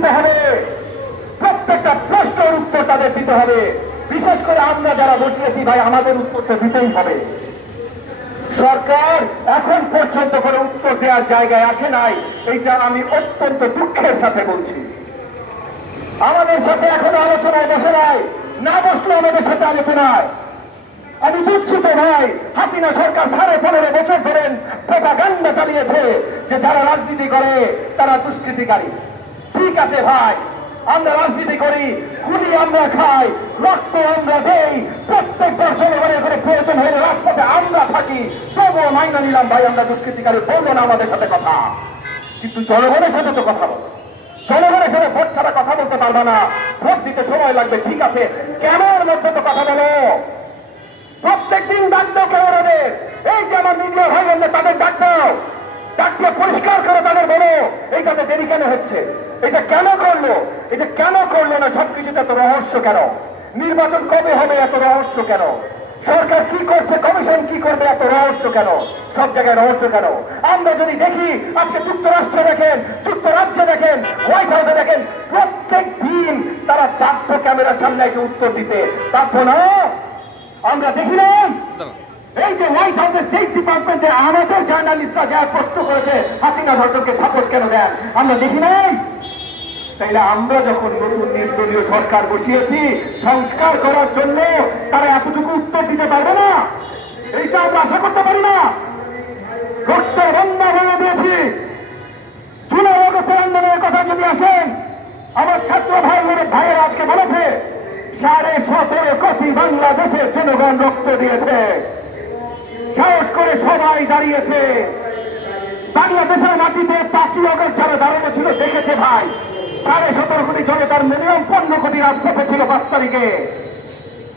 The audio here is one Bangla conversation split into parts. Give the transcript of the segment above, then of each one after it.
দিতে হবে, প্রত্যেকটা প্রশ্নের উত্তর তাদের দিতে হবে। বিশেষ করে আমরা যারা বসিয়েছি ভাই, আমাদের উত্তরটা দিতেই হবে। সরকার এখন পর্যন্ত কোনো উত্তর দেওয়ার জায়গায় আসে নাই, এইটা আমি অত্যন্ত দুঃখের সাথে বলছি। আমাদের সাথে এখনো আলোচনায় বসে নাই, না বসলে আমাদের সাথে আলোচনায়। আমি বুঝছি তো ভাই, হাসিনা সরকার 15.5 বছর ধরেন প্রোপাগান্ডা চালিয়েছে যে যারা রাজনীতি করে তারা দুষ্কৃতিকারী। ঠিক আছে ভাই, আমরা রাজনীতি করি, গুলি আমরা খাই, রক্ত আমরা দেই, প্রত্যেকবার জনগণের করে প্রয়োজন হলে রাজপথে আমরা থাকি, তবুও মাইনা নিলাম ভাই আমরা দুষ্কৃতিকারী, বলবো না আমাদের সাথে কথা। কিন্তু জনগণের সাথে তো কথা বলো, জনগণের সাথে ভোট ছাড়া কথা বলতে পারবে না, ভোট দিতে সময় লাগবে। ঠিক আছে, কেমন মধ্যে তো কথা বলো, প্রত্যেক দিন ডাক দাও ক্যামেরাদের। এই যে আমার মিডিয়া ভাই বললে তাদের ডাক দাও, ডাক দিয়ে পরিষ্কার করে তাদের বলো এইটাতে দেরি কেন হচ্ছে, এটা কেন করলো, এটা কেন করলো না, সবকিছুতে এত রহস্য কেন, নির্বাচন কবে হবে এত রহস্য কেন, সরকার কি করছে, কমিশন কি করবে এত রহস্য কেন, সব জায়গায় রহস্য কেন। আমরা যদি দেখি আজকে যুক্তরাষ্ট্রে দেখেন, যুক্তরাজ্যে দেখেন, হোয়াইট হাউসে দেখেন, প্রত্যেক দিন তারা বাধ্য ক্যামেরার সামনে এসে উত্তর দিতে, বাধ্য না। আমরা দেখি না এই যে হোয়াইট হাউসের স্টেট ডিপার্টমেন্টে আমাদের জার্নালিস্টরা যা প্রশ্ন করেছে হাসিনা ধর্ষণকে সাপোর্ট কেন দেন, আমরা দেখি নাই। তাইলে আমরা যখন নতুন নির্দলীয় সরকার বসিয়েছি সংস্কার করার জন্য, তারা এতটুকু উত্তর দিতে পারবে না, এইটা আমরা আশা করতে পারি না। রক্তের বন্যা হয়ে দিয়েছি। জুলাই আগস্টের আন্দোলনের কথা যদি আসেন, আমার ছাত্র ভাইয়ের আজকে বলেছে 17.5 কোটি বাংলাদেশের জনগণ রক্ত দিয়েছে, সাহস করে সবাই দাঁড়িয়েছে। বাংলাদেশের মাটিতে 5ই আগস্ট যারা দাঁড়ানো ছিল দেখেছে ভাই, 17.5 কোটি জনতার মিনিমাম 15 কোটি রাজপথে ছিল 5 তারিখে।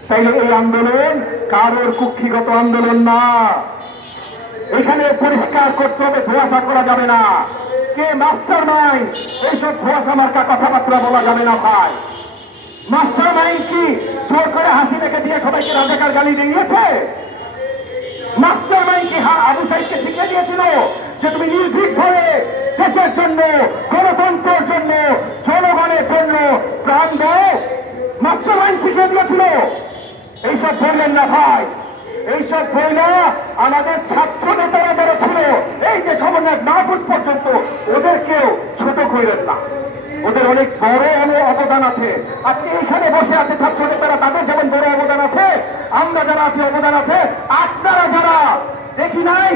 তাইলে এই আন্দোলন কারোর কুক্ষিগত আন্দোলন না, এখানে পরিষ্কার করতে হবে, ধোঁয়াশা করা যাবে না। কে মাস্টার মাইন্ড, এইসব ধোঁয়াশা মার্কা কথাবার্তা বলা যাবে না ভাই। মাস্টার মাইন্ড কি জোর করে হাসিনাকে দিয়ে সবাইকে রাজাকার গালি দিয়েছে? মাস্টার মাইন্ড কি আবু সাইদকে শিখিয়ে দিয়েছিল যে তুমি নির্ভীক ভাবে দেশের জন্য, গণতন্ত্রের জন্য, জনগণের জন্য প্রাণ দাও? মাস্টার মাইন্ড শিখিয়ে দিয়েছিল? এইসব বললেন না ভাই, এইসব বইলা আমাদের ছাত্র নেতারা যারা ছিল, এই যে সমন্বয় মাহফুজ পর্যন্ত, ওদেরকেও ছোট করেন না, ওদের অনেক বড় অবদান আছে। আজকে এইখানে বসে আছে ছাত্র নেতারা, তাদের যেমন বড় অবদান আছে, আমরা যারা আছি অবদান আছে। আপনারা যারা দেখি নাই,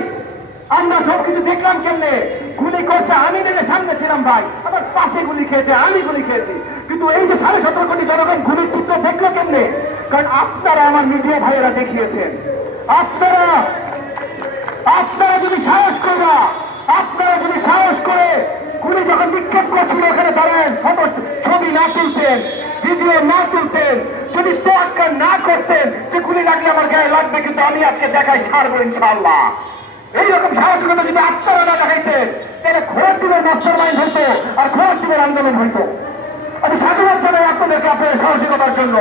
আমরা সবকিছু দেখলাম কেমনে গুলি করছে, আমি দেখে সামনে ছিলাম ভাই, আমার পাশে গুলি খেয়েছে, আমি গুলি খেয়েছি, কিন্তু এই যে 17.5 কোটি জনগণ গুলির চিত্র দেখলো কেমনে? কারণ আপনারা আমার মিডিয়া ভাইয়েরা দেখিয়েছেন। আপনারা যদি সাহস করবা, আপনারা যদি সাহস করে গুলি যখন নিক্ষেপ করছিল ওখানে দাঁড়ান, ছবি না তুলতেন, ভিডিও না তুলতেন, যদি তোয়াক্কা না করতেন যে গুলি লাগলে আমার গায়ে লাগবে কিন্তু আমি আজকে দেখাই ছাড়বো ইনশাআল্লাহ, এইরকম সাহসিকতা যদি আপনারা না দেখাইতেন, তাহলে ঘোড়ার টিমের মাস্টার মাইন্ড হইতো আর ঘোড়ার টিমের আন্দোলন হইতো। আমি সাধুবাদ জানাই আপনাদেরকে আপনাদের সাহসিকতার জন্য।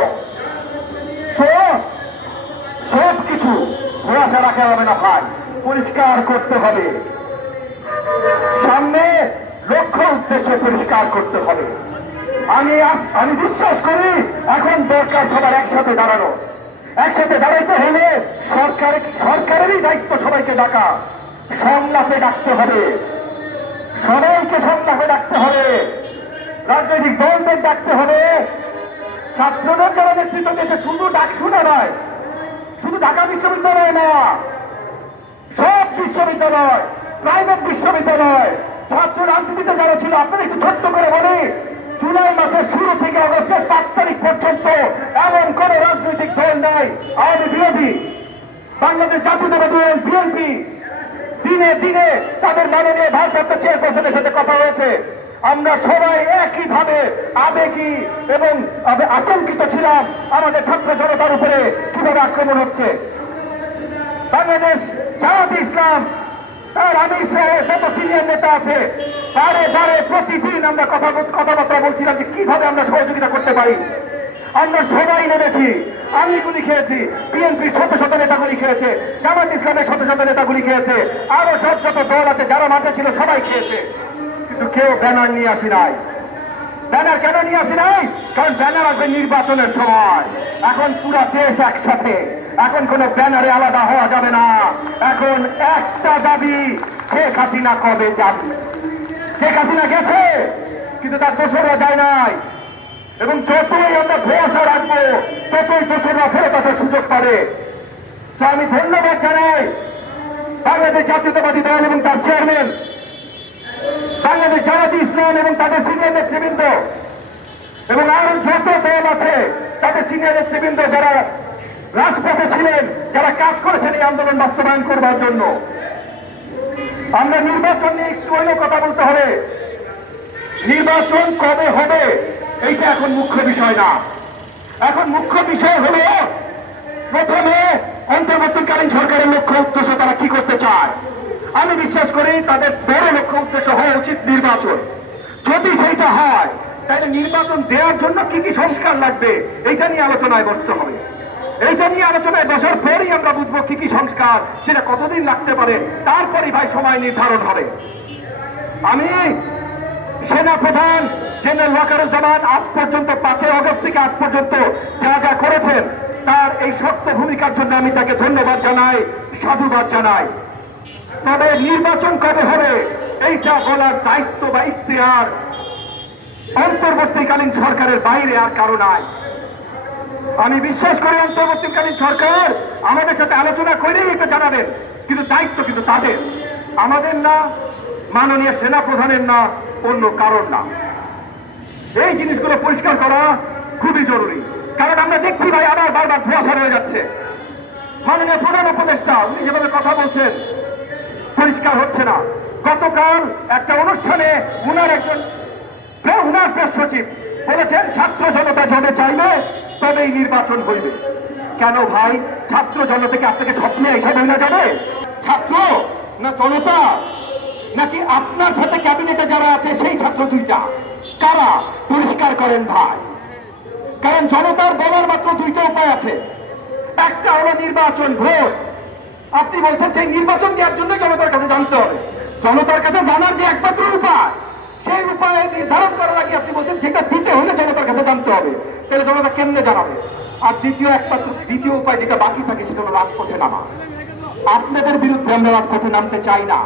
সব কিছু ভরসা রাখা হবে না ভাই, পরিষ্কার করতে হবে, সামনে লক্ষ্য উদ্দেশ্যে পরিষ্কার করতে হবে। আমি বিশ্বাস করি এখন দরকার সবার একসাথে দাঁড়ানো। একসাথে দাঁড়াইতে হলে সরকারেরই দায়িত্ব সবাইকে ডাকা, সংলাপে ডাকতে হবে, সবাইকে সংলাপে ডাকতে হবে, রাজনৈতিক দলদের ডাকতে হবে, ছাত্রদের যারা নেতৃত্ব দিয়েছে শুধু ডাক শোনা নয়, শুধু ঢাকা বিশ্ববিদ্যালয় না, সব বিশ্ববিদ্যালয়, প্রাইভেট বিশ্ববিদ্যালয়, ছাত্র রাজনীতিতে যারা ছিল, আপনারা একটু ছোট্ট করে বলি, জুলাই মাসের শুরু থেকে অগস্টের 5 তারিখ পর্যন্ত এমন কোন রাজনৈতিক দল নাই আওয়ামী বিরোধী, বাংলাদেশ জাতীয়তাবাদী দল বিএনপি, দিনে দিনে তাদের মাননীয় ভারপ্রাপ্ত চেয়ারপারসনের সাথে কথা হয়েছে। আমরা সবাই একইভাবে আবেগী এবং আতঙ্কিত ছিলাম আমাদের ছাত্র জনতার উপরে কিভাবে আক্রমণ হচ্ছে। বাংলাদেশ জামাতে ইসলাম তার আমির সহ যত সিনিয়র নেতা আছে, বারে বারে প্রতিদিন আমরা কথাবার্তা বলছিলাম যে কিভাবে আমরা সহযোগিতা করতে পারি। আমরা সবাই নেমেছি, আমি গুলি খেয়েছি, বিএনপির শত শত নেতা গুলি খেয়েছে, জামাত ইসলামের শত শত নেতা গুলি খেয়েছে, আরো সব যত দল আছে যারা মাঠে ছিল সবাই খেয়েছে, কিন্তু কেউ ব্যানার নিয়ে আসি নাই। ব্যানার কেন নিয়ে আসি নাই? কারণ ব্যানার আসবে নির্বাচনের সময়। এখন পুরো দেশ একসাথে, এখন কোনো ব্যানারে আলাদা হওয়া যাবে না। এখন একটা দাবি, শেখ হাসিনা কবে যাবে? শেখ হাসিনা গেছে, কিন্তু তার দোসররা যায় নাই। এবং যতই আমরা ভরসা রাখবো, ততই দোসররা ফেরত আসার সুযোগ পাবে। আমি ধন্যবাদ জানাই বাংলাদেশ জাতীয়তাবাদী দল এবং তার চেয়ারম্যান, বাংলাদেশ জামায়াতে ইসলাম এবং তাদের সিনিয়র নেতৃবৃন্দ, এবং আরো যত দল আছে তাদের সিনিয়র নেতৃবৃন্দ যারা রাজপথে ছিলেন, যারা কাজ করেছেন এই আন্দোলন বাস্তবায়ন করবার জন্য। আমরা নির্বাচন নিয়ে একটু অন্য কথা বলতে হবে। নির্বাচন কবে হবে এইটা এখন মুখ্য বিষয় না। এখন মুখ্য বিষয় হলো প্রথমে অন্তর্বর্তীকালীন সরকারের লক্ষ্য উদ্দেশ্য, তারা কি করতে চায়। আমি বিশ্বাস করি তাদের বড় লক্ষ্য উদ্দেশ্য হওয়া উচিত নির্বাচন। যদি সেইটা হয় তাহলে নির্বাচন দেওয়ার জন্য কি কি সংস্কার লাগবে এইটা নিয়ে আলোচনায় বসতে হবে। এইটা নিয়ে আলোচনায় বসার পরই আমরা বুঝবো কি কি সংস্কার, সেটা কতদিন লাগতে পারে, তারপরই ভাই সময় নির্ধারণ হবে। আমি সেনা প্রধান জেনারেল ওয়াকারুজ্জামান আজ পর্যন্ত 5 আগস্ট থেকে আজ পর্যন্ত যা যা করেছেন, তার এই শক্ত ভূমিকার জন্য আমি তাকে ধন্যবাদ জানাই, সাধুবাদ জানাই। তবে নির্বাচন কবে হবে এইটা বলার দায়িত্ব বা ইখতিয়ার অন্তর্বর্তীকালীন সরকারের বাইরে আর কারো নাই। আমি বিশ্বাস করি অন্তর্বর্তীকালীন সরকার আমাদের সাথে আলোচনা করেই এটা জানাবেন, কিন্তু দায়িত্ব কিন্তু তাদের, আমাদের না, মাননীয় সেনা প্রধানের না, অন্য কারণ না। এই জিনিসগুলো পরিষ্কার করা খুবই জরুরি। কারণ আমরা দেখছি ভাই আবার বারবার ধোঁয়াশা রয়ে যাচ্ছে। মাননীয় প্রধান উপদেষ্টা উনি যেভাবে কথা বলছেন পরিষ্কার হচ্ছে না। গতকাল একটা অনুষ্ঠানে উনার প্রেস সচিব বলেছেন ছাত্র জনতা যবে চাইবে তবেই নির্বাচন হইবে। কেন ভাই, ছাত্র জনতাকে আপনাকে স্বপ্নে এসে বলা যাবে? ছাত্র না জনতা, নাকি আপনার সাথে ক্যাবিনেটে যারা আছে সেই ছাত্র দুইটা? কারা? পরিষ্কার করেন ভাই। কারণ জনতার বলার মাত্র দুইটা উপায় আছে। একটা হলো নির্বাচন, ভোট। আপনি বলছেন সেই নির্বাচন দেওয়ার জন্য জনতার কাছে জানতে হবে। জনতার কাছে জানার যে একমাত্র উপায়, সেই উপায় নির্ধারণ করার আগে আপনি বলছেন সেটা দিতে হলে জনতার কাছে জানতে হবে। তাহলে জনতা কেমনে জানাবে? আর দ্বিতীয় উপায় যেটা বাকি থাকে সেটা হলো রাজপথে নামা। আপনাদের বিরুদ্ধে আমরা রাজপথে নামতে চাই না।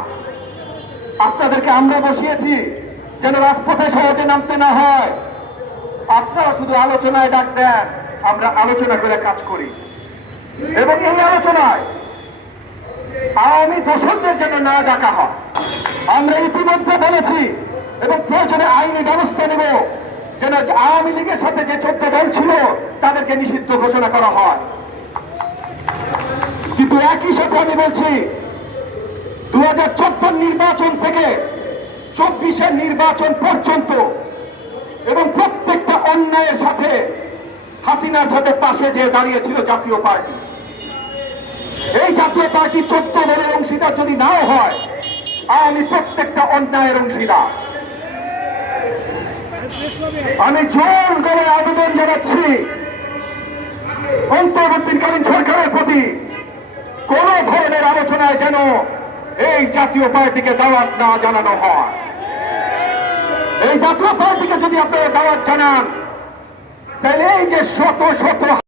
আপনাদেরকে আমরা বসিয়েছি যেন রাজপথে সহজে নামতে না হয়। আপনারা শুধু আলোচনায় ডাক দেন, আমরা আলোচনা করে কাজ করি। এবং এই আলোচনায় আওয়ামী দোষরদের যেন না ডাকা হয়। আমরা ইতিমধ্যে বলেছি এবং প্রয়োজনে আইনি ব্যবস্থা নেব যেন আওয়ামী লীগের সাথে যে 14 দল ছিল তাদেরকে নিষিদ্ধ ঘোষণা করা হয়। কিন্তু একই সাথে আমি বলছি 2014 নির্বাচন থেকে 24-এর নির্বাচন পর্যন্ত এবং প্রত্যেকটা অন্যায়ের সাথে হাসিনার সাথে পাশে যে দাঁড়িয়েছিল জাতীয় পার্টি, এই জাতীয় পার্টি 14 দলের অংশীদার যদি নাও হয়, আমি প্রত্যেকটা অন্যায়ের অংশীদার। আমি জোর করে আবেদন জানাচ্ছি অন্তর্বর্তীকালীন সরকারের প্রতি, কোন ধরনের আলোচনায় যেন এই জাতীয় পার্টিকে দাওয়াত না জানানো হয়। এই জাতীয় পার্টিকে যদি আপনারা দাওয়াত জানান, তাহলে এই যে শত শত